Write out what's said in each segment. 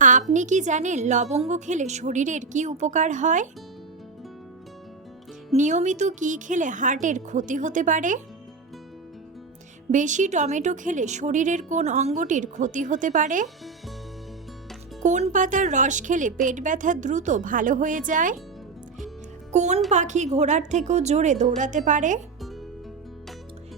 আপনি কি জানেন লবঙ্গ খেলে শরীরের কি উপকার হয়? নিয়মিত কি খেলে হার্টের ক্ষতি হতে পারে? বেশি টমেটো খেলে শরীরের কোন অঙ্গটির ক্ষতি হতে পারে? কোন পাতার রস খেলে পেট ব্যথা দ্রুত ভালো হয়ে যায়? কোন পাখি ঘোড়ার থেকেও জোরে দৌড়াতে পারে?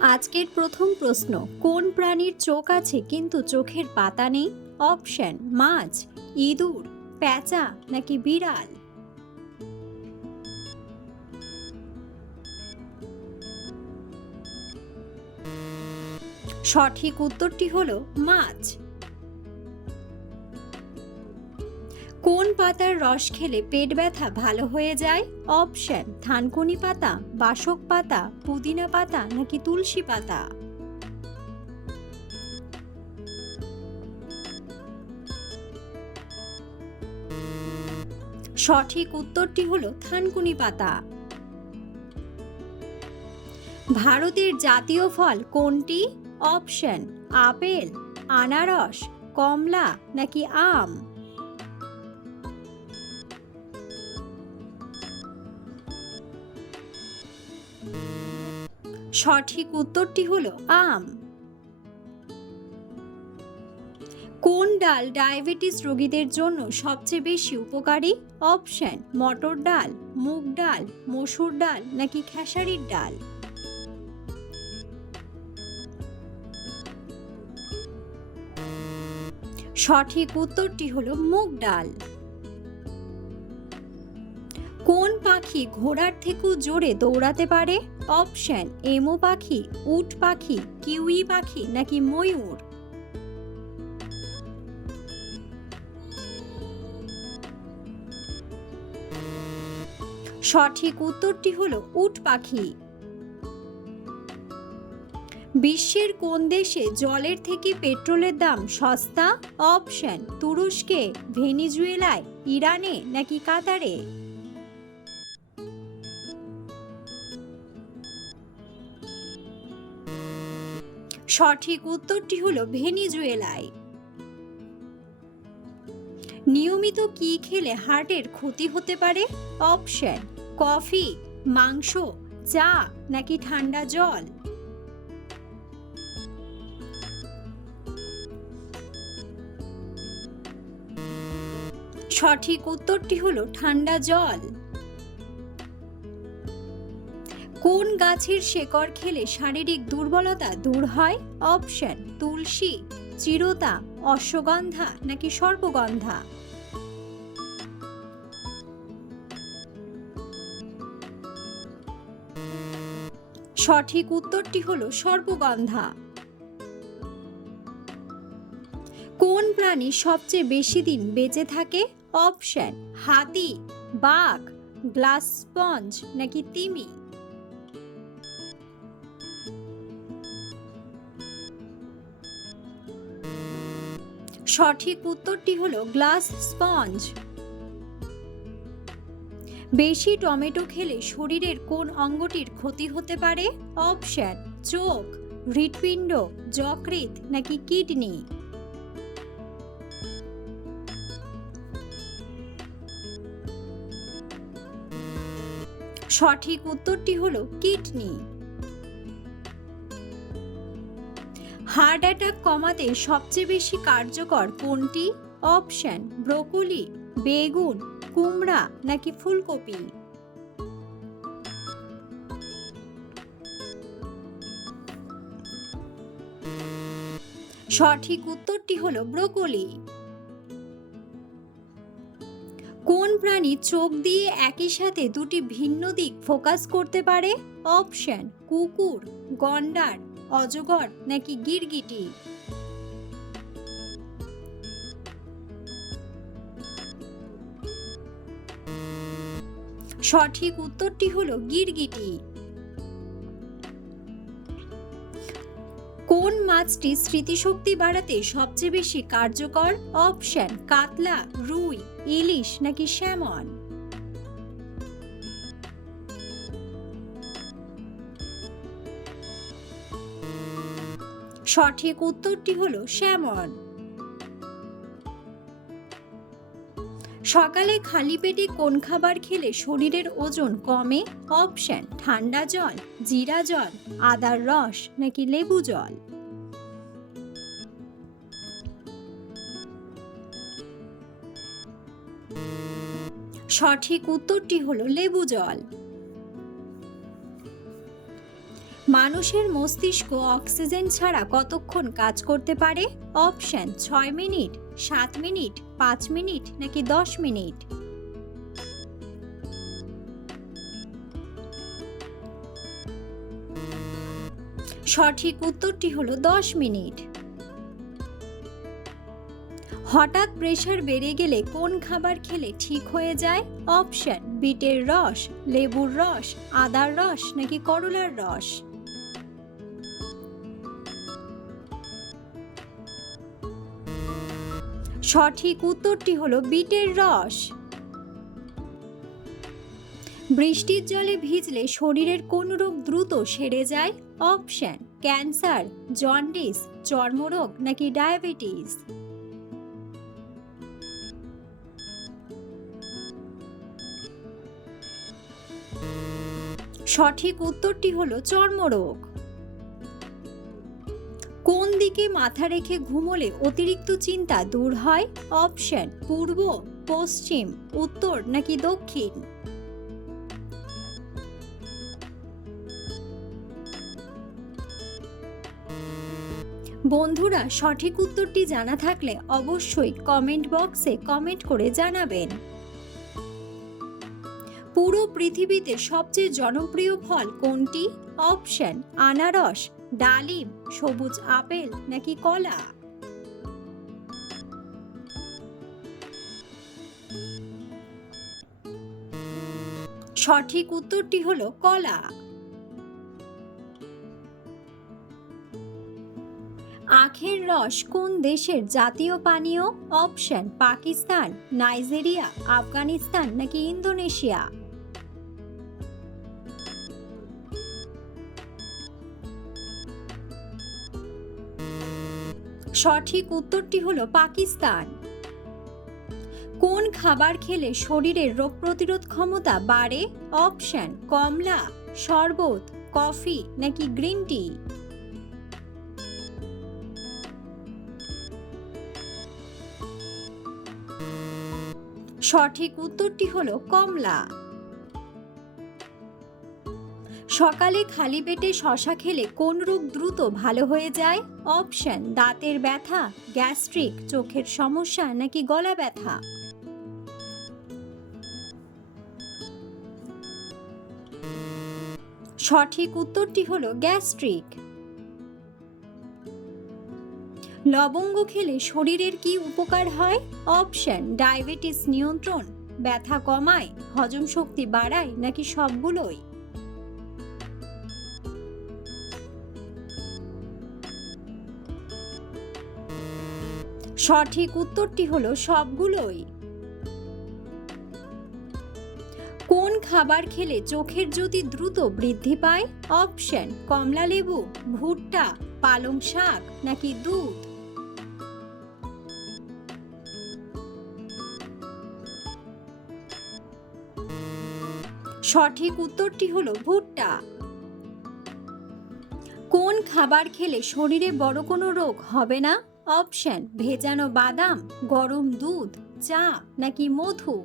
আজকের প্রথম প্রশ্ন, কোন প্রাণীর চোখ আছে কিন্তু চোখের পাতা নেই? অপশন, মাছ, ইঁদুর, প্যাঁচা নাকি বিড়াল? সঠিক উত্তরটি হলো মাছ। কোন পাতার রস খেলে পেট ব্যথা ভালো হয়ে যায়? অপশন, থানকুনি পাতা, বাসক পাতা, পুদিনা পাতা নাকি তুলসী পাতা? সঠিক উত্তরটি হলো থানকুনি পাতা। ভারতের জাতীয় ফল কোনটি? অপশন, আপেল, আনারস, কমলা নাকি আম? সঠিক উত্তরটি হলো আম। কোন ডাল ডায়াবেটিস রোগীদের জন্য সবচেয়ে বেশি উপকারী? অপশন, মটর ডাল, মুগ ডাল, মসুর ডাল নাকি খেসারির ডাল? সঠিক উত্তরটি হলো মুগ ডাল। পাখি ঘোড়ার থেকেও জোরে দৌড়াতে পারে? অপশন, এমো পাখি, উট পাখি, কিউই পাখি নাকি ময়ূর? সঠিক উত্তরটি হলো উট পাখি। বিশ্বের কোন দেশে জলের থেকে পেট্রোলের দাম সস্তা? অপশন, তুরস্কে, ভেনিজুয়েলায়, ইরানে নাকি কাতারে? সঠিক উত্তরটি হলো ভেনিজুয়েলায়। নিয়মিত কি খেলে হার্টের ক্ষতি হতে পারে? অপশন, কফি, মাংস, চা নাকি ঠান্ডা জল? সঠিক উত্তরটি হলো ঠান্ডা জল। কোন গাছের শেকড় খেলে শারীরিক দুর্বলতা দূর হয়? অপশন, তুলসী, চিরতা, অশ্বগন্ধা নাকি সর্পগন্ধা? সঠিক উত্তরটি হলো সর্পগন্ধা। কোন প্রাণী সবচেয়ে বেশি দিন বেঁচে থাকে? অপশন, হাতি, বাঘ, গ্লাস স্পঞ্জ নাকি তিমি? সঠিক উত্তরটি হলো গ্লাস স্পঞ্জ। বেশি টমেটো খেলে শরীরের কোন অঙ্গটির ক্ষতি হতে পারে? অপশন, চোখ, হৃৎপিণ্ড, যকৃৎ নাকি কিডনি? সঠিক উত্তরটি হলো কিডনি। হার্ট অ্যাটাক কমাতে সবচেয়ে বেশি কার্যকর কোনটি? অপশন, ব্রোকলি, বেগুন, কুমড়া নাকি ফুলকপি? সঠিক উত্তরটি হলো ব্রোকলি। কোন প্রাণী চোখ দিয়ে একই সাথে দুটি ভিন্ন দিক ফোকাস করতে পারে? অপশন, কুকুর, গন্ডার অজগর নাকি গিরগিটি? সঠিক উত্তরটি হলো গিরগিটি। কোন মাছটি স্মৃতিশক্তি বাড়াতে সবচেয়ে বেশি কার্যকর? অপশন, কাতলা, রুই, ইলিশ নাকি স্যামন সঠিক উত্তরটি হলো স্যামন সকালে খালি পেটে কোন খাবার খেলে শরীরের ওজন কমে? অপশন, ঠান্ডা জল, জিরা জল, আদার রস নাকি লেবু জল? সঠিক উত্তরটি হলো লেবু জল। মানুষের মস্তিষ্ক অক্সিজেন ছাড়া কতক্ষণ কাজ করতে পারে? অপশন, ছয় মিনিট, সাত মিনিট, পাঁচ মিনিট নাকি দশ মিনিট? সঠিক উত্তরটি হলো দশ মিনিট। হঠাৎ প্রেশার বেড়ে গেলে কোন খাবার খেলে ঠিক হয়ে যায়? অপশন, বিটের রস, লেবুর রস, আদার রস নাকি করলার রস? সঠিক উত্তরটি হলো বিটের রস। বৃষ্টির জলে ভিজলে শরীরের কোন রোগ দ্রুত সেরে যায়? অপশন, ক্যান্সার, জন্ডিস, চর্মরোগ নাকি ডায়াবেটিস? সঠিক উত্তরটি হলো চর্মরোগ। কোন দিকে মাথা রেখে ঘুমোলে অতিরিক্ত চিন্তা দূর হয়? অপশন, পূর্ব, পশ্চিম, উত্তর নাকি দক্ষিণ? বন্ধুরা, সঠিক উত্তরটি জানা থাকলে অবশ্যই কমেন্ট বক্সে কমেন্ট করে জানাবেন। পুরো পৃথিবীতে সবচেয়ে জনপ্রিয় ফল কোনটি? অপশন, আনারস। ডালিম, সবুজ আপেল নাকি কলা? সঠিক উত্তরটি হলো কলা। আখের রস কোন দেশের জাতীয় পানীয়? অপশন, পাকিস্তান, নাইজেরিয়া, আফগানিস্তান নাকি ইন্দোনেশিয়া? সঠিক উত্তরটি হলো পাকিস্তান। কোন খাবার খেলে শরীরের রোগ প্রতিরোধ ক্ষমতা বাড়ে? অপশন, কমলা, শরবত, কফি নাকি গ্রিন টি? সঠিক উত্তরটি হলো কমলা। সকালে খালি পেটে শশা খেলে কোন রোগ দ্রুত ভালো হয়ে যায়? অপশন, দাঁতের ব্যথা, গ্যাস্ট্রিক, চোখের সমস্যা নাকি গলা ব্যথা? সঠিক উত্তরটি হলো গ্যাস্ট্রিক। লবঙ্গ খেলে শরীরের কি উপকার হয়? অপশন, ডায়াবেটিস নিয়ন্ত্রণ, ব্যথা কমায়, হজম শক্তি বাড়ায় নাকি সবগুলোই? সঠিক উত্তরটি হলো সবগুলোই। কোন খাবার খেলে চোখের জ্যোতি দ্রুত বৃদ্ধি পায়? অপশন, কমলা লেবু, ভুট্টা, পালং শাক নাকি দুধ? সঠিক উত্তরটি হলো ভুট্টা। কোন খাবার খেলে শরীরে বড় কোনো রোগ হবে না? অপশন, ভেজানো বাদাম, গরম দুধ, চা, নাকি মধু?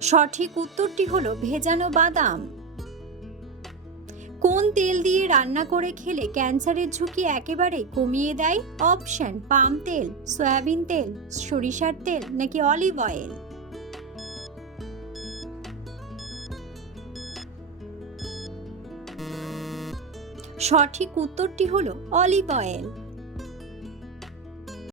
সঠিক উত্তরটি হলো ভেজানো বাদাম। কোন তেল দিয়ে রান্না করে খেলে ক্যান্সারের ঝুঁকি একেবারে কমিয়ে দেয়? অপশন, পাম তেল, সয়াবিন তেল, সরিষার তেল, নাকি অলিভ অয়েল? সঠিক উত্তরটি হলো অলিভ অয়েল